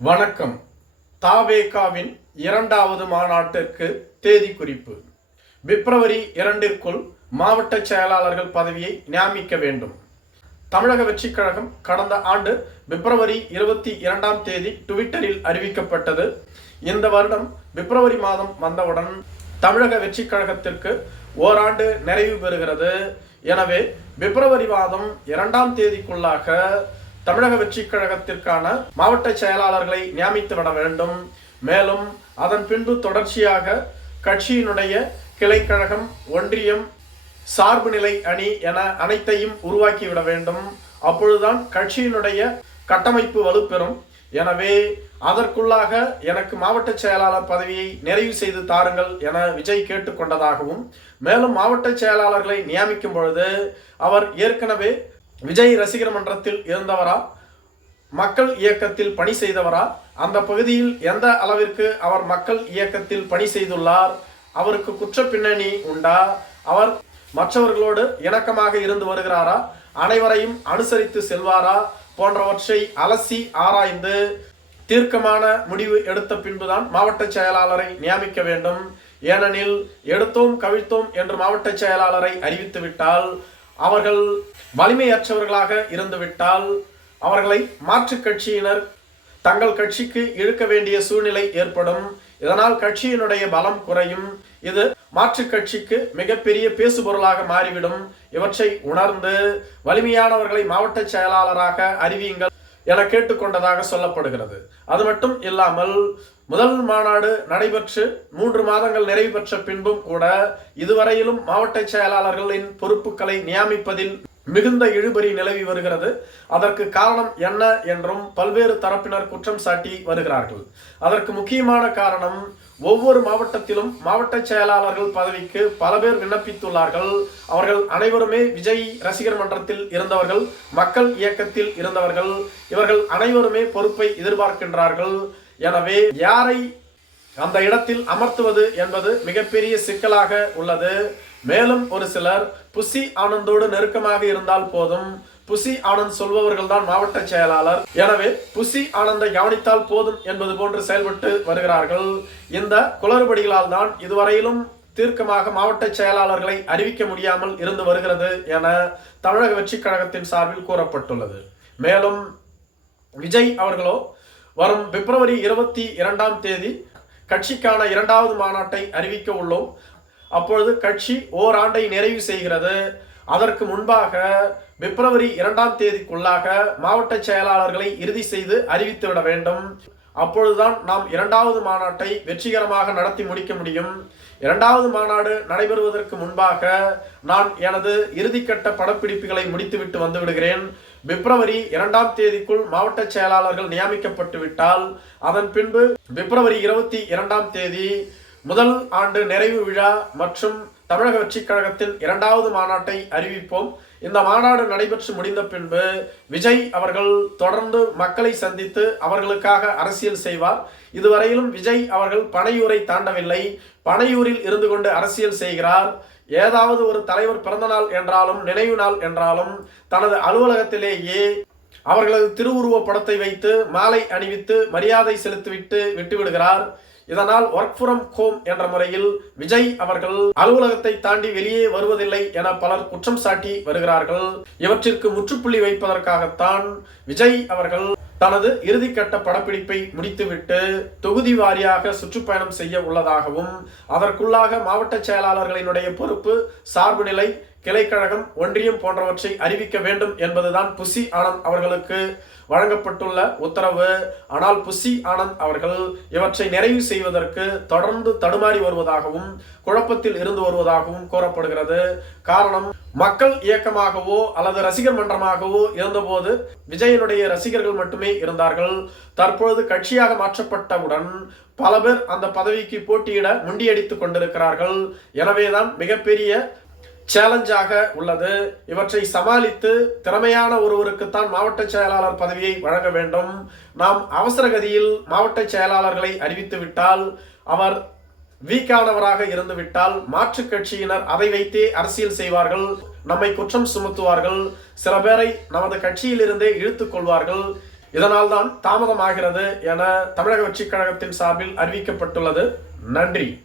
வணக்கம். தாவேகாவின் இரண்டாவது மாநாட்டிற்கு தேதி குறிப்பு பிப்ரவரி இரண்டிற்குள் மாவட்ட செயலாளர்கள் பதவியை நியமிக்க வேண்டும். தமிழக வெற்றிக் கழகம் கடந்த ஆண்டு பிப்ரவரி இருபத்தி இரண்டாம் தேதி ட்விட்டரில் அறிவிக்கப்பட்டது. இந்த வருடம் பிப்ரவரி மாதம் வந்தவுடன் தமிழக வெற்றிக் கழகத்திற்கு ஓராண்டு நிறைவு பெறுகிறது. எனவே பிப்ரவரி மாதம் இரண்டாம் தேதிக்குள்ளாக தமிழக வெற்றிக் கழகத்திற்கான மாவட்ட செயலாளர்களை நியமித்து விட வேண்டும். மேலும் அதன் பின்பு தொடர்ச்சியாக கட்சியினுடைய கிளைக்கழகம் ஒன்றியம் சார்பு நிலை அணி என அனைத்தையும் உருவாக்கிவிட வேண்டும். அப்பொழுதுதான் கட்சியினுடைய கட்டமைப்பு வலுப்பெறும். எனவே அதற்குள்ளாக எனக்கு மாவட்ட செயலாளர் பதவியை நிறைவு செய்து தாருங்கள் என விஜய் கேட்டுக்கொண்டதாகவும் மேலும் மாவட்ட செயலாளர்களை நியமிக்கும் பொழுது அவர் ஏற்கனவே விஜய் ரசிகர் மன்றத்தில் இருந்தவரா? மக்கள் இயக்கத்தில் பணி செய்தவரா? அந்த பகுதியில் எந்த அளவிற்கு அவர் மக்கள் இயக்கத்தில் பணி செய்துள்ளார்? அவருக்கு குற்ற பின்னணி உண்டா? அவர் மற்றவர்களோடு இணக்கமாக இருந்து வருகிறாரா? அனைவரையும் அனுசரித்து செல்வாரா? போன்றவற்றை அலசி ஆராய்ந்து தீர்க்கமான முடிவு எடுத்த பின்புதான் மாவட்ட செயலாளரை நியமிக்க வேண்டும். ஏனெனில் எடுத்தோம் கவிழ்த்தோம் என்று மாவட்ட செயலாளரை அறிவித்து விட்டால் அவர்கள் வலிமையற்றவர்களாக இருந்துவிட்டால் அவர்களை மாற்றுக் கட்சியினர் தங்கள் கட்சிக்கு இழுக்க வேண்டிய சூழ்நிலை ஏற்படும். இதனால் கட்சியினுடைய பலம் குறையும். இது மாற்றுக் கட்சிக்கு மிகப்பெரிய பேசுபொருளாக மாறிவிடும். இவற்றை உணர்ந்து வலிமையானவர்களை மாவட்ட செயலாளராக அறிவியுங்கள். என கேட்டுக்கொண்டதாக சொல்லப்படுகிறது. அது மட்டும் இல்லாமல் முதல் மாநாடு நடைபெற்று மூன்று மாதங்கள் நிறைவு பெற்ற பின்பும் கூட இதுவரையிலும் மாவட்ட செயலாளர்களின் பொறுப்புகளை நியமிப்பதில் மிகுந்த இழுபறி நிலவி வருகிறது. அதற்கு காரணம் என்ன என்றும் பல்வேறு தரப்பினர் குற்றம் சாட்டி வருகிறார்கள். அதற்கு முக்கியமான காரணம் ஒவ்வொரு மாவட்டத்திலும் மாவட்ட செயலாளர்கள் பதவிக்கு பல பேர் விண்ணப்பித்துள்ளார்கள். அவர்கள் அனைவருமே விஜய் ரசிகர் மன்றத்தில் இருந்தவர்கள் மக்கள் இயக்கத்தில் இருந்தவர்கள். இவர்கள் அனைவருமே பொறுப்பை எதிர்பார்க்கின்றார்கள். எனவே யாரை அந்த இடத்தில் அமர்த்துவது என்பது மிகப்பெரிய சிக்கலாக உள்ளது. மேலும் ஒரு சிலர் புசி ஆனந்தோடு நெருக்கமாக இருந்தால் போதும். புசி ஆனந்த் சொல்பவர்கள் தான் மாவட்ட செயலாளர். எனவே புசி ஆனந்தை கவனித்தால் போதும் என்பது போன்று செயல்பட்டு வருகிறார்கள். இந்த குளறுபடிகளால் தான் இதுவரையிலும் தீர்க்கமாக மாவட்ட செயலாளர்களை அறிவிக்க முடியாமல் இருந்து வருகிறது என தமிழக வெற்றி கழகத்தின் சார்பில் கூறப்பட்டுள்ளது. மேலும் விஜய் அவர்களோ வரும் பிப்ரவரி இருபத்தி இரண்டாம் தேதி கட்சிக்கான இரண்டாவது மாநாட்டை அறிவிக்க உள்ளோம். அப்பொழுது கட்சி ஓராண்டை நிறைவு செய்கிறது. அதற்கு முன்பாக பிப்ரவரி இரண்டாம் தேதிக்குள்ளாக மாவட்ட செயலாளர்களை இறுதி செய்து அறிவித்து விட வேண்டும். அப்பொழுதுதான் நாம் இரண்டாவது மாநாட்டை வெற்றிகரமாக நடத்தி முடிக்க முடியும். இரண்டாவது மாநாடு நடைபெறுவதற்கு முன்பாக நான் எனது இறுதிக்கட்ட படப்பிடிப்புகளை முடித்துவிட்டு வந்து விடுகிறேன் பிப்ரவரி இரண்டாம் தேதிக்குள் மாவட்ட செயலாளர்கள் நியமிக்கப்பட்டு விட்டால் அதன் பின்பு பிப்ரவரி இருபத்தி இரண்டாம் தேதி முதல் ஆண்டு நிறைவு விழா மற்றும் தமிழக வெற்றிக் கழகத்தின் இரண்டாவது மாநாட்டை அறிவிப்போம். இந்த மாநாடு நடைபெற்று முடிந்த பின்பு விஜய் அவர்கள் தொடர்ந்து மக்களை சந்தித்து அவர்களுக்காக அரசியல் செய்வார். இதுவரையிலும் விஜய் அவர்கள் பனையூரை தாண்டவில்லை. பனையூரில் இருந்து கொண்டு அரசியல் செய்கிறார். ஏதாவது ஒரு தலைவர் பிறந்தநாள் என்றாலும் நினைவு நாள் என்றாலும் தனது அலுவலகத்திலேயே அவர்களது திருவுருவ படத்தை வைத்து மாலை அணிவித்து மரியாதை செலுத்திவிட்டு விட்டுவிடுகிறார். இதனால் ஒர்க் ஃப்ரம் ஹோம் என்ற முறையில் விஜய் அவர்கள் அலுவலகத்தை தாண்டி வெளியே வருவதில்லை என பலர் குற்றம் சாட்டி வருகிறார்கள். இவற்றிற்கு முற்றுப்புள்ளி வைப்பதற்காகத்தான் விஜய் அவர்கள் தனது இறுதிக்கட்ட படப்பிடிப்பை முடித்துவிட்டு தொகுதி வாரியாக சுற்றுப்பயணம் செய்ய உள்ளதாகவும் அதற்குள்ளாக மாவட்ட செயலாளர்களினுடைய பொறுப்பு சார்பு நிலை கிளைக்கழகம் ஒன்றியம் போன்றவற்றை அறிவிக்க வேண்டும் என்பதுதான் புசி ஆனந்த் அவர்களுக்கு வழங்கப்பட்டுள்ள உத்தரவு. ஆனால் புசி ஆனந்த் அவர்கள் இவற்றை நிறைவு செய்வதற்கு தொடர்ந்து தடுமாறி வருவதாகவும் குழப்பத்தில் இருந்து வருவதாகவும் கூறப்படுகிறது. காரணம் மக்கள் இயக்கமாகவோ அல்லது ரசிகர் மன்றமாகவோ இருந்தபோது விஜயனுடைய ரசிகர்கள் மட்டுமே இருந்தார்கள். தற்பொழுது கட்சியாக மாற்றப்பட்டவுடன் பல பேர் அந்த பதவிக்கு போட்டியிட முண்டியடித்துக் கொண்டிருக்கிறார்கள். எனவேதான் மிகப்பெரிய சேலஞ்சாக உள்ளது. இவற்றை சமாளித்து திறமையான ஒருவருக்குத்தான் மாவட்ட செயலாளர் பதவியை வழங்க வேண்டும். நாம் அவசரகதியில் மாவட்ட செயலாளர்களை அறிவித்து விட்டால் அவர் வீக்கானவராக இருந்துவிட்டால் மாற்றுக் கட்சியினர் அதை வைத்தே அரசியல் செய்வார்கள் நம்மை குற்றம் சுமத்துவார்கள் சில பேரை நமது கட்சியிலிருந்தே இழுத்துக் கொள்வார்கள். இதனால்தான் தாமதமாகிறது என தமிழக வெற்றிக் கழகத்தின் சார்பில் அறிவிக்கப்பட்டுள்ளது. நன்றி.